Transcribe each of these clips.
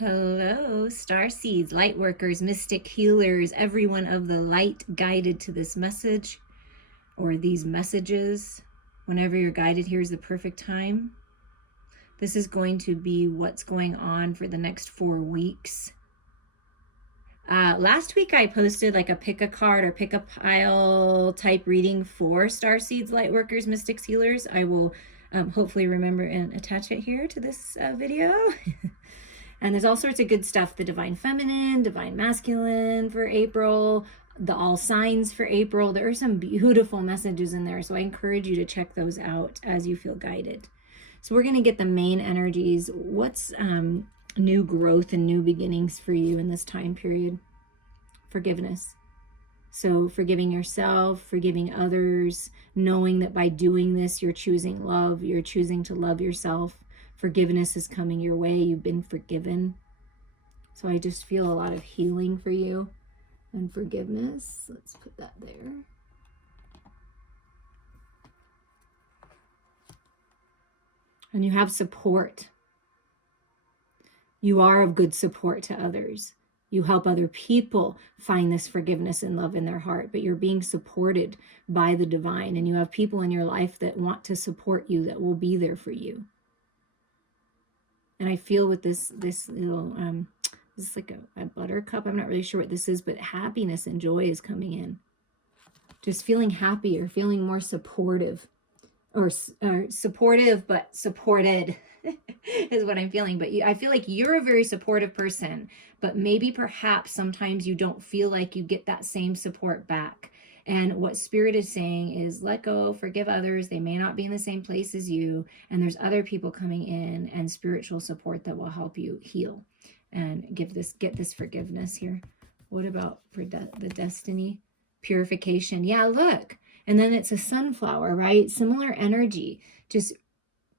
Hello, Starseeds, Lightworkers, Mystic Healers, everyone of the light guided to this message or these messages. Whenever you're guided, here's the perfect time. This is going to be what's going on for the next 4 weeks. Last week I posted like a pick a card or pick a pile type reading for Starseeds, Lightworkers, Mystics, Healers. I will hopefully remember and attach it here to this video. And there's all sorts of good stuff. The Divine Feminine, Divine Masculine for April, the All Signs for April. There are some beautiful messages in there. So I encourage you to check those out as you feel guided. So we're going to get the main energies. What's new growth and new beginnings for you in this time period? Forgiveness. So forgiving yourself, forgiving others, knowing that by doing this, you're choosing love. You're choosing to love yourself. Forgiveness is coming your way. You've been forgiven. So I just feel a lot of healing for you and forgiveness. Let's put that there. And you have support. You are of good support to others. You help other people find this forgiveness and love in their heart, but you're being supported by the divine, and you have people in your life that want to support you, that will be there for you. And I feel with this little, this is like a buttercup. I'm not really sure what this is, but happiness and joy is coming in. Just feeling happier, feeling more supportive, or supportive, but supported is what I'm feeling. But I feel like you're a very supportive person, but maybe perhaps sometimes you don't feel like you get that same support back. And what Spirit is saying is let go, forgive others. They may not be in the same place as you. And there's other people coming in and spiritual support that will help you heal and get this forgiveness here. What about for the destiny? Purification. Yeah, look. And then it's a sunflower, right? Similar energy. Just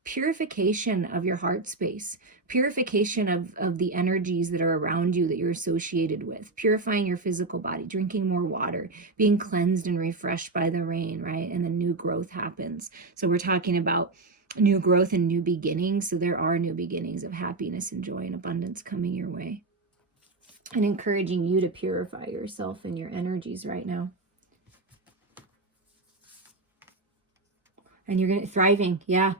purification of your heart space, purification of the energies that are around you that you're associated with, purifying your physical body, drinking more water, being cleansed and refreshed by the rain, right? And then new growth happens. So we're talking about new growth and new beginnings. So there are new beginnings of happiness and joy and abundance coming your way, and encouraging you to purify yourself and your energies right now. And you're going to thriving. Yeah.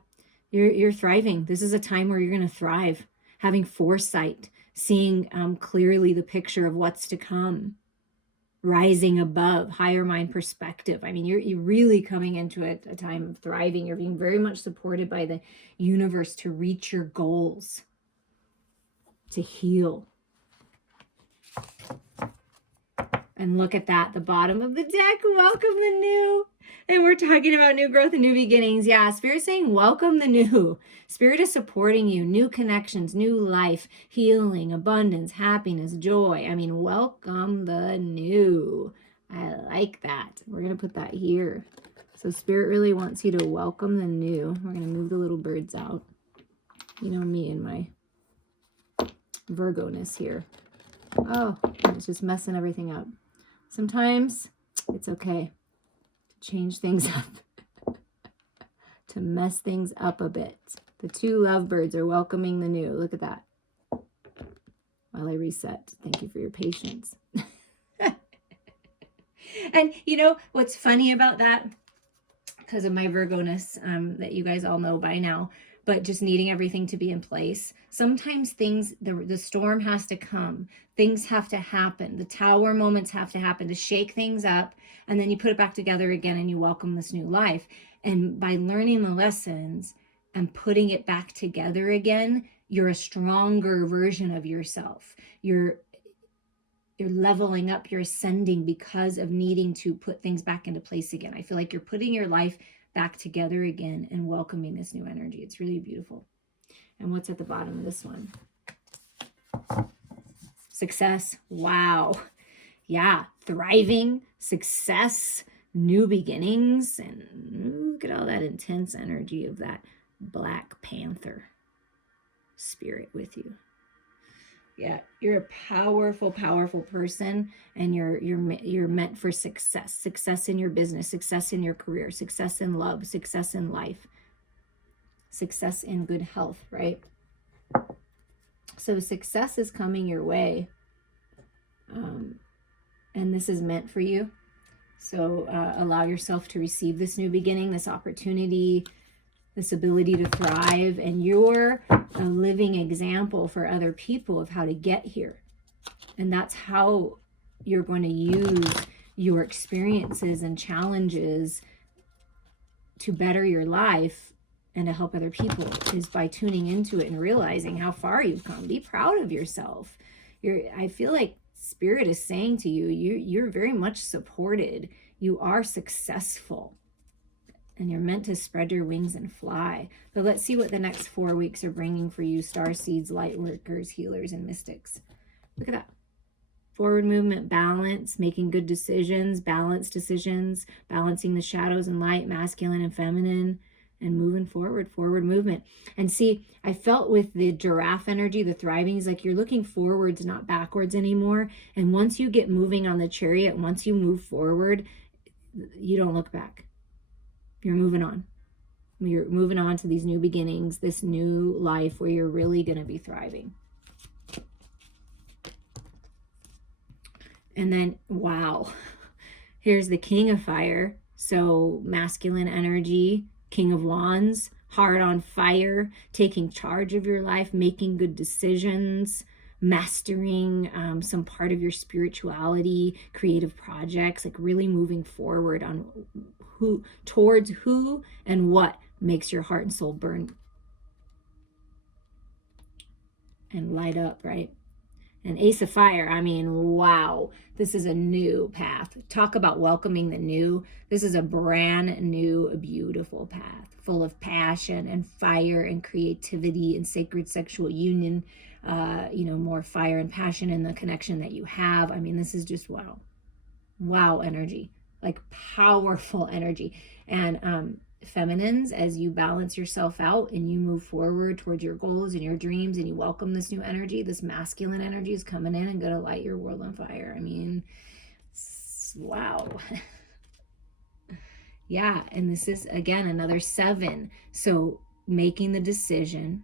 You're thriving. This is a time where you're going to thrive, having foresight, seeing clearly the picture of what's to come, rising above, higher mind perspective. I mean, you're really coming into a time of thriving. You're being very much supported by the universe to reach your goals, to heal. And look at that, the bottom of the deck, welcome the new. And we're talking about new growth and new beginnings. Yeah, Spirit's saying welcome the new. Spirit is supporting you, new connections, new life, healing, abundance, happiness, joy. I mean, welcome the new. I like that. We're going to put that here. So Spirit really wants you to welcome the new. We're going to move the little birds out. You know me and my Virgo-ness here. Oh, it's just messing everything up. Sometimes it's okay to change things up, to mess things up a bit. The two lovebirds are welcoming the new. Look at that. While I reset. Thank you for your patience. And you know what's funny about that? Because of my Virgo-ness that you guys all know by now, but just needing everything to be in place. Sometimes things, the storm has to come. Things have to happen. The tower moments have to happen to shake things up. And then you put it back together again and you welcome this new life. And by learning the lessons and putting it back together again, you're a stronger version of yourself. You're leveling up, you're ascending because of needing to put things back into place again. I feel like you're putting your life back together again and welcoming this new energy. It's really beautiful. And what's at the bottom of this one? Success. Wow. Yeah. Thriving, success, new beginnings. And look at all that intense energy of that Black Panther spirit with you. Yeah, you're a powerful, powerful person, and you're meant for success in your business, success in your career, success in love, success in life, success in good health, right? So success is coming your way. And this is meant for you. So allow yourself to receive this new beginning, this opportunity, this ability to thrive. And you're a living example for other people of how to get here. And that's how you're going to use your experiences and challenges to better your life and to help other people, is by tuning into it and realizing how far you've come. Be proud of yourself. I feel like Spirit is saying to you, you're very much supported. You are successful. And you're meant to spread your wings and fly. But let's see what the next 4 weeks are bringing for you, Starseeds, Lightworkers, Healers, and Mystics. Look at that. Forward movement, balance, making good decisions, balanced decisions, balancing the shadows and light, masculine and feminine, and moving forward, forward movement. And see, I felt with the giraffe energy, the thriving, is like you're looking forwards, not backwards anymore. And once you get moving on the chariot, once you move forward, you don't look back. You're moving on. You're moving on to these new beginnings, this new life where you're really going to be thriving. And then, wow, here's the King of Fire. So masculine energy, King of Wands, heart on fire, taking charge of your life, making good decisions, mastering some part of your spirituality, creative projects, like really moving forward on towards who and what makes your heart and soul burn and light up, right? And Ace of Fire, I mean, wow, this is a new path. Talk about welcoming the new. This is a brand new, beautiful path full of passion and fire and creativity and sacred sexual union, more fire and passion in the connection that you have. I mean, this is just wow. Wow energy, like powerful energy. And feminines, as you balance yourself out and you move forward towards your goals and your dreams and you welcome this new energy, this masculine energy is coming in and going to light your world on fire. I mean, wow. Yeah, and this is, again, another 7. So making the decision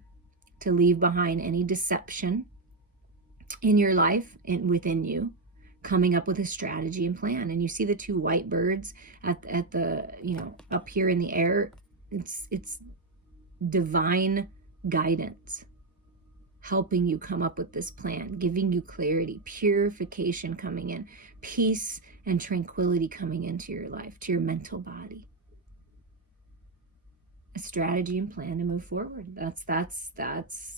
to leave behind any deception in your life and within you, coming up with a strategy and plan. And you see the 2 white birds at the, up here in the air. It's divine guidance helping you come up with this plan, giving you clarity, purification coming in, peace and tranquility coming into your life, to your mental body. A strategy and plan to move forward. That's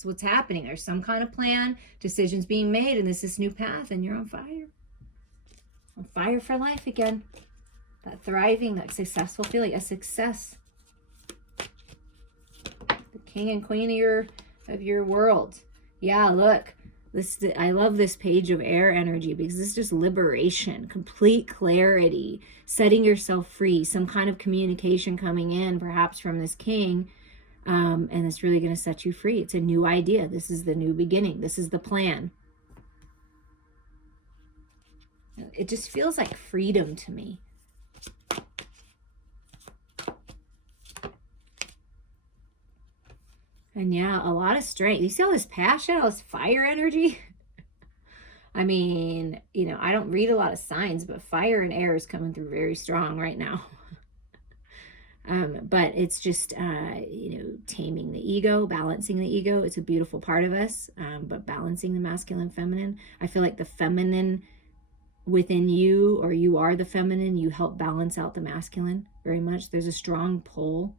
what's happening. There's some kind of plan, decisions being made, and this is new path, and you're on fire. On fire for life again. That thriving, that successful feeling, a success. The king and queen of your world. Yeah, look. I love this page of air energy because this is just liberation, complete clarity, setting yourself free, some kind of communication coming in, perhaps from this king, and it's really going to set you free. It's a new idea. This is the new beginning. This is the plan. It just feels like freedom to me. And yeah, a lot of strength. You see all this passion, all this fire energy? I mean, I don't read a lot of signs, but fire and air is coming through very strong right now. But it's just, taming the ego, balancing the ego. It's a beautiful part of us, but balancing the masculine, feminine. I feel like the feminine within you, or you are the feminine, you help balance out the masculine very much. There's a strong pull.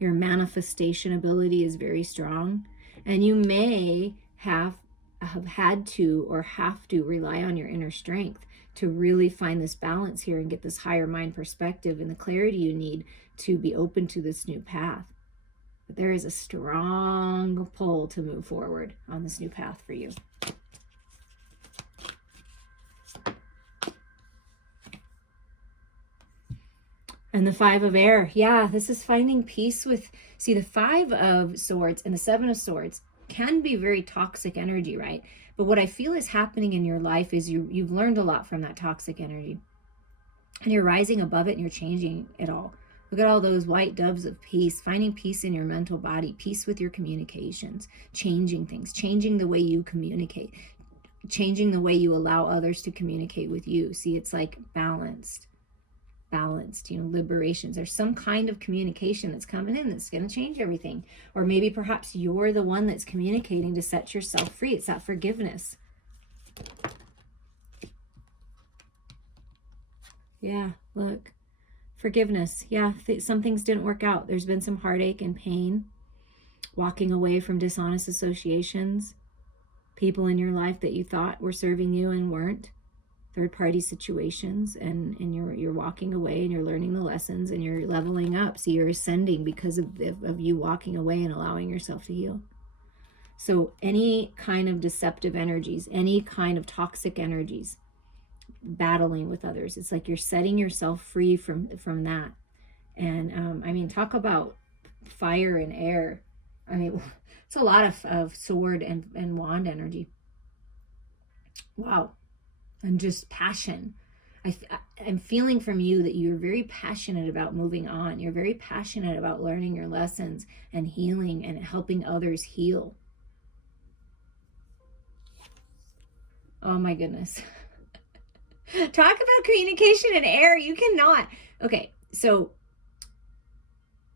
Your manifestation ability is very strong, and you may have had to or have to rely on your inner strength to really find this balance here and get this higher mind perspective and the clarity you need to be open to this new path. But there is a strong pull to move forward on this new path for you. And the 5 of air. Yeah, this is finding peace with, see, the 5 of swords and the 7 of swords can be very toxic energy, right? But what I feel is happening in your life is you've learned a lot from that toxic energy. And you're rising above it and you're changing it all. Look at all those white doves of peace, finding peace in your mental body, peace with your communications, changing things, changing the way you communicate, changing the way you allow others to communicate with you. See, it's like balanced, liberations. There's some kind of communication that's coming in that's going to change everything. Or maybe perhaps you're the one that's communicating to set yourself free. It's that forgiveness. Yeah, look. Forgiveness. Yeah, some things didn't work out. There's been some heartache and pain. Walking away from dishonest associations. People in your life that you thought were serving you and weren't. Third-party situations. And you're walking away and you're learning the lessons and you're leveling up. So you're ascending because of you walking away and allowing yourself to heal. So any kind of deceptive energies, any kind of toxic energies, battling with others, it's like you're setting yourself free from that. And I mean, talk about fire and air. I mean, it's a lot of sword and wand energy. Wow. And just passion. I'm feeling from you that you're very passionate about moving on. You're very passionate about learning your lessons and healing and helping others heal. Oh my goodness. Talk about communication and air. You cannot. Okay, so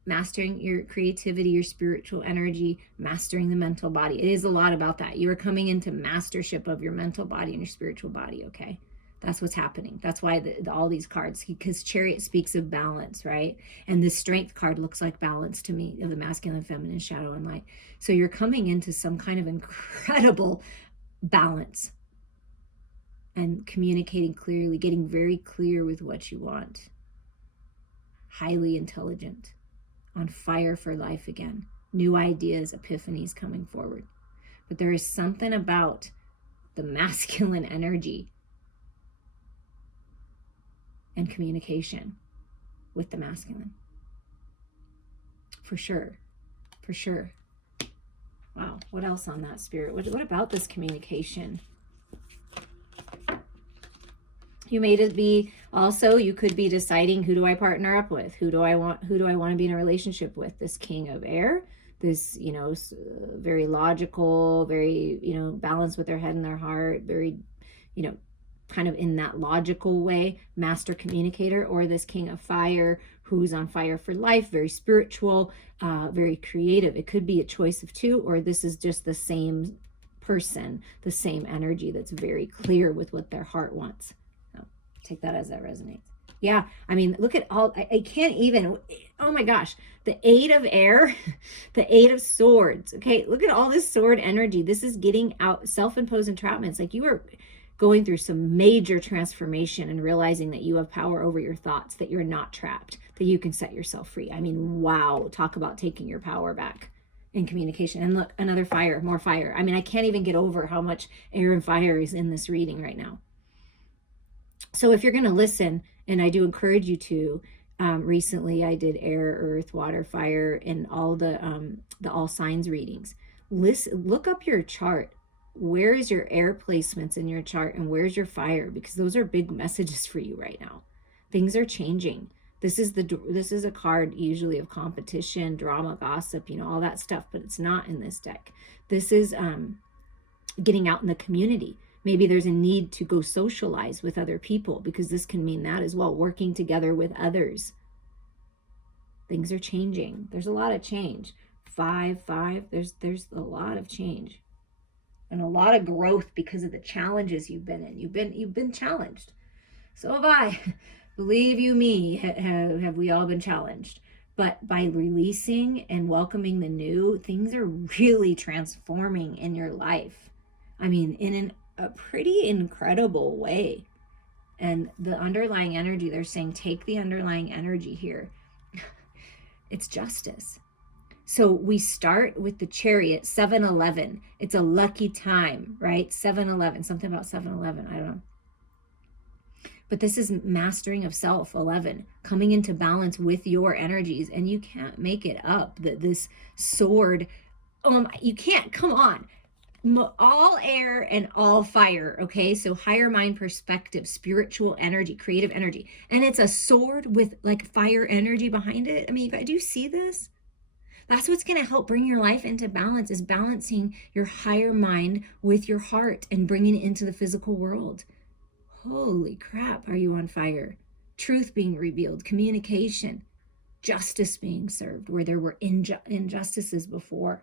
mastering your creativity, your spiritual energy, mastering the mental body. It is a lot about that. You are coming into mastership of your mental body and your spiritual body, okay? That's what's happening. That's why all these cards, because Chariot speaks of balance, right? And the Strength card looks like balance to me, of the masculine, feminine, shadow, and light. So you're coming into some kind of incredible balance and communicating clearly, getting very clear with what you want. Highly intelligent, on fire for life again. New ideas, epiphanies coming forward. But there is something about the masculine energy and communication with the masculine. For sure. For sure. Wow. What else on that, Spirit? What about this communication? You may be also, you could be deciding, who do I partner up with? Who do I want to be in a relationship with? This King of Air, this, very logical, very, balanced with their head and their heart, very, kind of in that logical way, master communicator, or this King of Fire, who's on fire for life, very spiritual, very creative. It could be a choice of two, or this is just the same person, the same energy that's very clear with what their heart wants. Take that as that resonates. Yeah, I mean, look at all, I can't even, oh my gosh, the 8 of air, the 8 of swords. Okay, look at all this sword energy. This is getting out self-imposed entrapments. Like you are going through some major transformation and realizing that you have power over your thoughts, that you're not trapped, that you can set yourself free. I mean, wow, talk about taking your power back in communication. And look, another fire, more fire. I mean, I can't even get over how much air and fire is in this reading right now. So if you're going to listen, and I do encourage you to, recently I did air, earth, water, fire, and all the all signs readings. Look up your chart. Where is your air placements in your chart, and where's your fire? Because those are big messages for you right now. Things are changing. This is a card usually of competition, drama, gossip, all that stuff, but it's not in this deck. This is getting out in the community. Maybe there's a need to go socialize with other people, because this can mean that as well, working together with others. Things are changing. There's a lot of change. 5, there's a lot of change and a lot of growth because of the challenges you've been in. You've been challenged. So have I. Believe you me, have we all been challenged. But by releasing and welcoming the new, things are really transforming in your life. I mean, in a pretty incredible way. And the underlying energy, they're saying, take the underlying energy here. It's justice. So we start with the Chariot, 7-11. It's a lucky time, right? 7-11, something about 7-11, I don't know. But this is mastering of self, 11, coming into balance with your energies. And you can't make it up that this sword, you can't, come on. all air and all fire. Okay, so higher mind perspective, spiritual energy, creative energy, and it's a sword with like fire energy behind it. I mean, do you see this? That's what's going to help bring your life into balance, is balancing your higher mind with your heart and bringing it into the physical world. Holy crap, are you on fire? Truth being revealed, communication, justice being served where there were injustices before,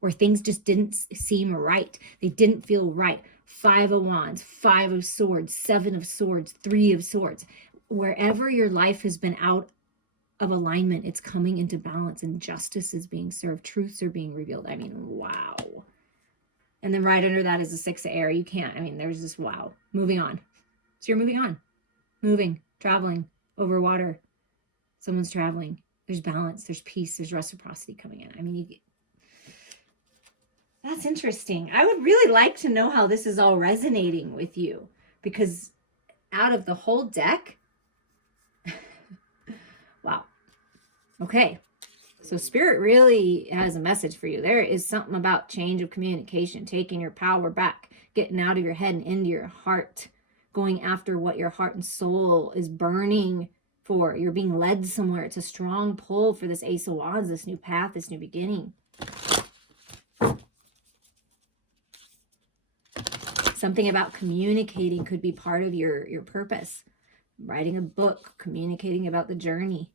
where things just didn't seem right. They didn't feel right. 5 of Wands, 5 of Swords, 7 of Swords, 3 of Swords. Wherever your life has been out of alignment, it's coming into balance, and justice is being served. Truths are being revealed. I mean, wow. And then right under that is the 6 of air. You can't, I mean, there's this wow. Moving on. So you're moving on. Moving, traveling over water. Someone's traveling. There's balance, there's peace, there's reciprocity coming in. I mean, that's interesting. I would really like to know how this is all resonating with you, because out of the whole deck, wow. Okay. So Spirit really has a message for you. There is something about change of communication, taking your power back, getting out of your head and into your heart, going after what your heart and soul is burning for. You're being led somewhere. It's a strong pull for this Ace of Wands, this new path, this new beginning. Something about communicating could be part of your purpose. Writing a book, communicating about the journey.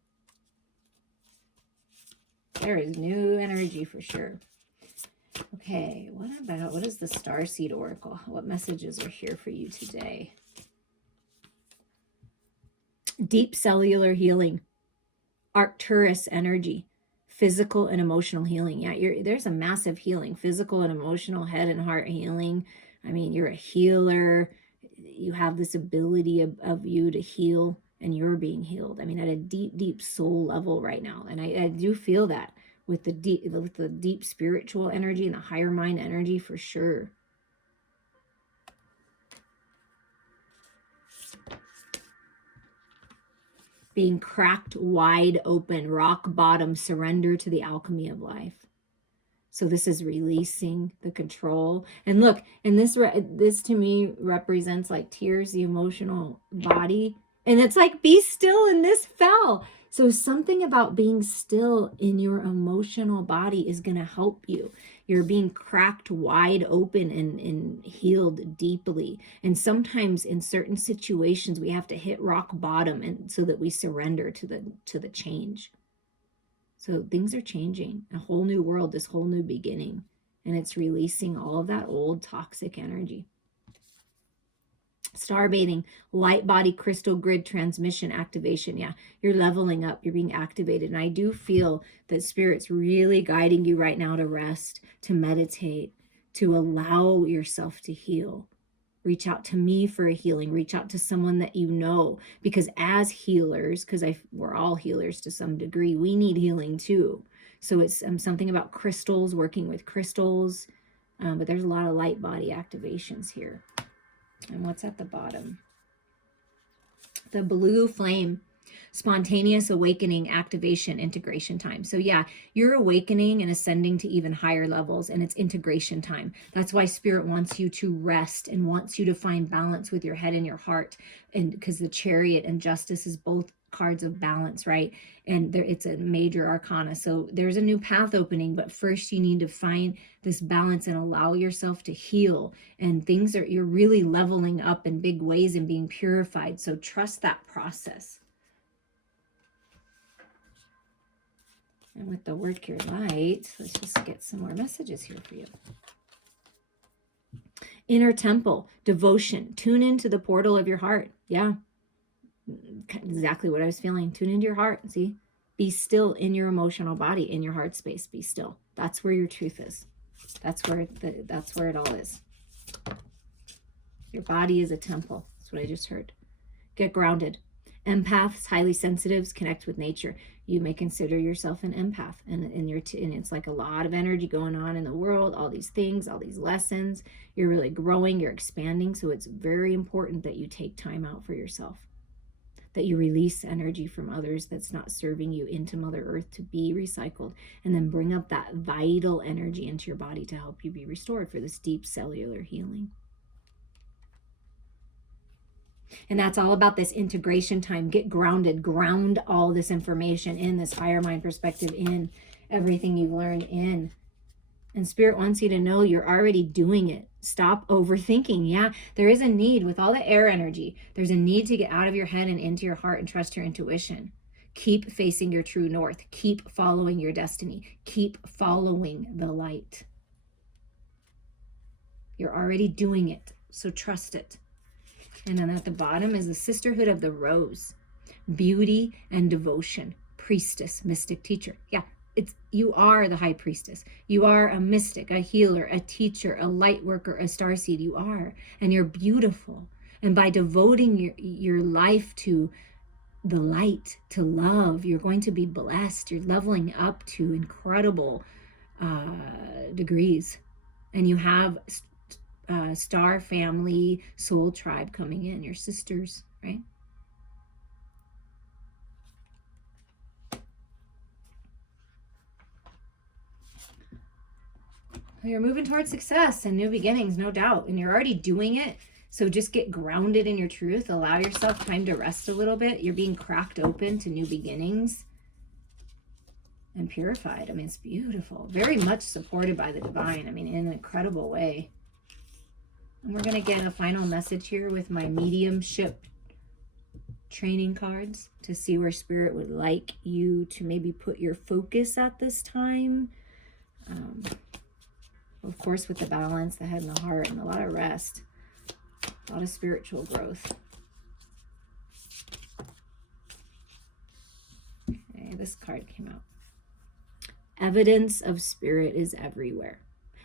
There is new energy for sure. Okay, what is the Starseed Oracle? What messages are here for you today? Deep cellular healing, Arcturus energy, physical and emotional healing. Yeah, there's a massive healing, physical and emotional, head and heart healing. I mean, you're a healer. You have this ability of you to heal, and you're being healed. I mean, at a deep, deep soul level right now. And I do feel that with the deep spiritual energy and the higher mind energy for sure. Being cracked wide open, rock bottom, surrender to the alchemy of life. So this is releasing the control. And look, and this to me represents like tears, the emotional body. And it's like, be still, and this fell. So something about being still in your emotional body is going to help you. You're being cracked wide open and healed deeply. And sometimes in certain situations, we have to hit rock bottom, and so that we surrender to the change. So things are changing, a whole new world, this whole new beginning, and it's releasing all of that old toxic energy. Star bathing, light body crystal grid transmission activation. Yeah, you're leveling up, you're being activated. And I do feel that Spirit's really guiding you right now to rest, to meditate, to allow yourself to heal. Reach out to me for a healing. Reach out to someone that you know, because as healers, because we're all healers to some degree, we need healing too. So it's something about crystals, working with crystals, but there's a lot of light body activations here. And what's at the bottom? The blue flame, spontaneous awakening, activation, integration time. So yeah, you're awakening and ascending to even higher levels, and it's integration time. That's why Spirit wants you to rest and wants you to find balance with your head and your heart. And because the Chariot and Justice is both cards of balance, right? And it's a major arcana. So there's a new path opening, but first you need to find this balance and allow yourself to heal. And you're really leveling up in big ways and being purified. So trust that process. And with the work your light, let's just get some more messages here for you. Inner temple, devotion, tune into the portal of your heart. Yeah, exactly what I was feeling. Tune into your heart. See, be still in your emotional body, in your heart space. Be still. That's where your truth is. That's where it all is. Your body is a temple. That's what I just heard. Get grounded. Empaths, highly sensitives, connect with nature. You may consider yourself an empath, and it's like a lot of energy going on in the world, all these things, all these lessons. You're really growing, you're expanding, so it's very important that you take time out for yourself. that you release energy from others that's not serving you into Mother Earth to be recycled, and then bring up that vital energy into your body to help you be restored for this deep cellular healing. And that's all about this integration time. Get grounded, ground all this information in, this higher mind perspective in, everything you've learned in. And Spirit wants you to know you're already doing it. Stop overthinking. Yeah, there is a need with all the air energy. There's a need to get out of your head and into your heart and trust your intuition. Keep facing your true north. Keep following your destiny. Keep following the light. You're already doing it, so trust it. And then at the bottom is the Sisterhood of the Rose. Beauty and devotion. Priestess, mystic, teacher. Yeah, you are the high priestess. You are a mystic, a healer, a teacher, a light worker, a starseed. You are. And you're beautiful. And by devoting your life to the light, to love, you're going to be blessed. You're leveling up to incredible degrees. And you have star family, soul tribe coming in, your sisters, right? You're moving towards success and new beginnings, no doubt, and you're already doing it. So just get grounded in your truth. Allow yourself time to rest a little bit. You're being cracked open to new beginnings and purified. I mean, it's beautiful. Very much supported by the divine. I mean, in an incredible way. And we're going to get a final message here with my mediumship training cards to see where Spirit would like you to maybe put your focus at this time. Of course, with the balance, the head and the heart, and a lot of rest, a lot of spiritual growth. Okay, this card came out. Evidence of Spirit is everywhere.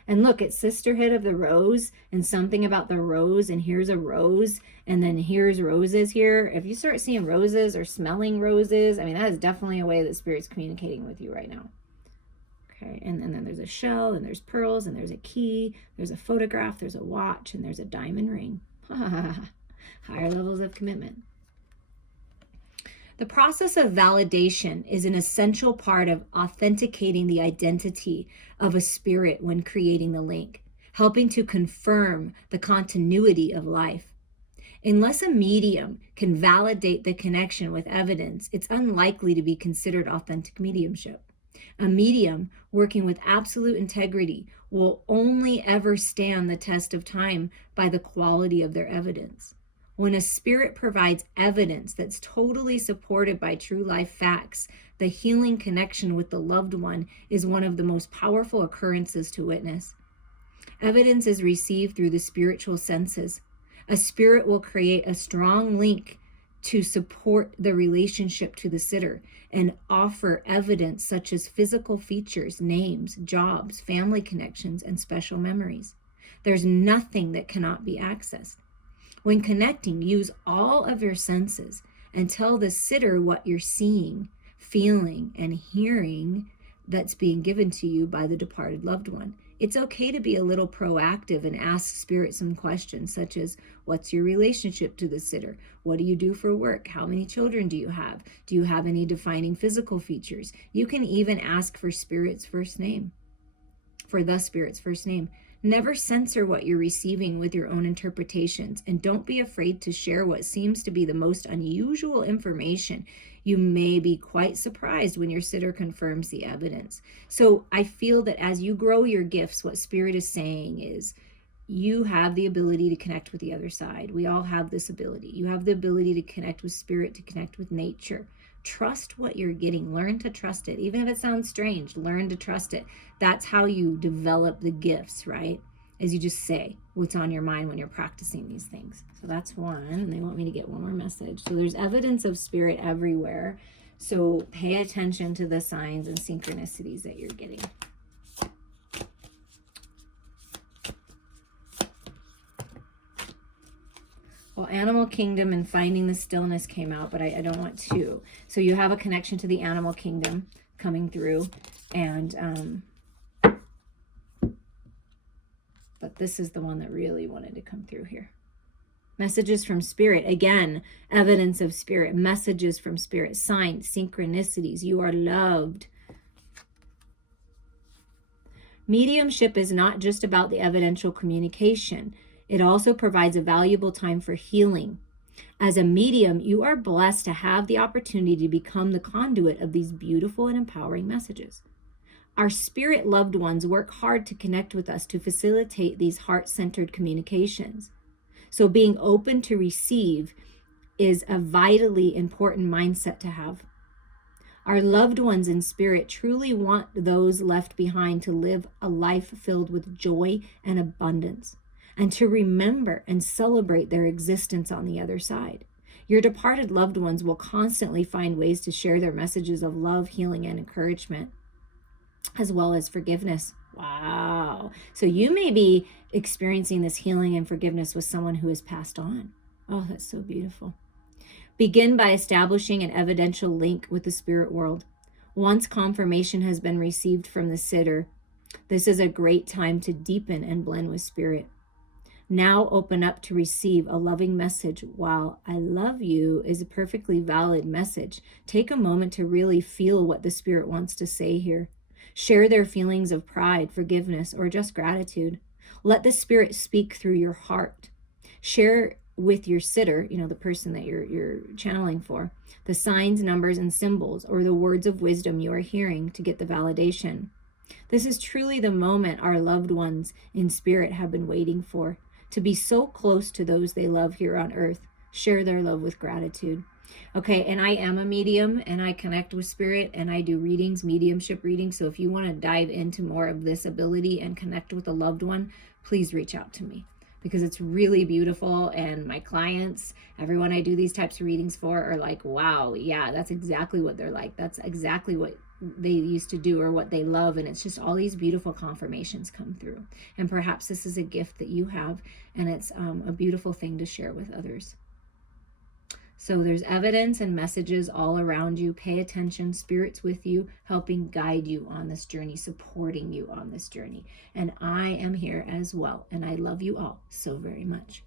And look, it's Sisterhood of the Rose, and something about the rose, and here's a rose, and then here's roses here. If you start seeing roses or smelling roses, I mean, that is definitely a way that Spirit's communicating with you right now. Okay, and then there's a shell, and there's pearls, and there's a key, there's a photograph, there's a watch, and there's a diamond ring. Higher levels of commitment. The process of validation is an essential part of authenticating the identity of a spirit when creating the link, helping to confirm the continuity of life. Unless a medium can validate the connection with evidence, it's unlikely to be considered authentic mediumship. A medium working with absolute integrity will only ever stand the test of time by the quality of their evidence. When a spirit provides evidence that's totally supported by true life facts, the healing connection with the loved one is one of the most powerful occurrences to witness. Evidence is received through the spiritual senses. A spirit will create a strong link to support the relationship to the sitter and offer evidence such as physical features, names, jobs, family connections, and special memories. There's nothing that cannot be accessed. When connecting, use all of your senses and tell the sitter what you're seeing, feeling, and hearing that's being given to you by the departed loved one. It's okay to be a little proactive and ask Spirit some questions such as, what's your relationship to the sitter? What do you do for work? How many children do you have? Do you have any defining physical features? You can even ask for Spirit's first name, for the Spirit's first name. Never censor what you're receiving with your own interpretations, and don't be afraid to share what seems to be the most unusual information. You may be quite surprised when your sitter confirms the evidence. So I feel that as you grow your gifts, what Spirit is saying is you have the ability to connect with the other side. We all have this ability. You have the ability to connect with Spirit, to connect with nature. Trust what you're getting. Learn to trust it. Even if it sounds strange, learn to trust it. That's how you develop the gifts, right? As you just say what's on your mind when you're practicing these things. So that's one. And they want me to get one more message. So there's evidence of Spirit everywhere. So pay attention to the signs and synchronicities that you're getting. Well, Animal Kingdom and Finding the Stillness came out, but I don't want to. So you have a connection to the Animal Kingdom coming through. And, but this is the one that really wanted to come through here. Messages from spirit, again, evidence of spirit, messages from spirit, signs, synchronicities. You are loved. Mediumship is not just about the evidential communication. It also provides a valuable time for healing. As a medium, you are blessed to have the opportunity to become the conduit of these beautiful and empowering messages. Our spirit loved ones work hard to connect with us to facilitate these heart-centered communications. So being open to receive is a vitally important mindset to have. Our loved ones in spirit truly want those left behind to live a life filled with joy and abundance, and to remember and celebrate their existence on the other side. Your departed loved ones will constantly find ways to share their messages of love, healing, and encouragement, as well as forgiveness. Wow. So you may be experiencing this healing and forgiveness with someone who has passed on. Oh, that's so beautiful. Begin by establishing an evidential link with the spirit world. Once confirmation has been received from the sitter, this is a great time to deepen and blend with spirit. Now open up to receive a loving message. While I love you is a perfectly valid message, take a moment to really feel what the spirit wants to say here. Share their feelings of pride, forgiveness, or just gratitude. Let the spirit speak through your heart. Share with your sitter, the person that you're channeling for, the signs, numbers, and symbols, or the words of wisdom you are hearing to get the validation. This is truly the moment our loved ones in spirit have been waiting for, to be so close to those they love here on earth. Share their love with gratitude. Okay, and I am a medium, and I connect with spirit, and I do readings, mediumship readings. So if you want to dive into more of this ability and connect with a loved one, please reach out to me, because it's really beautiful. And my clients, everyone I do these types of readings for, are like, wow, yeah, that's exactly what they're like. That's exactly what they used to do or what they love. And it's just all these beautiful confirmations come through. And perhaps this is a gift that you have, and it's a beautiful thing to share with others. So there's evidence and messages all around you. Pay attention. Spirit's with you, helping guide you on this journey, supporting you on this journey. And I am here as well. And I love you all so very much.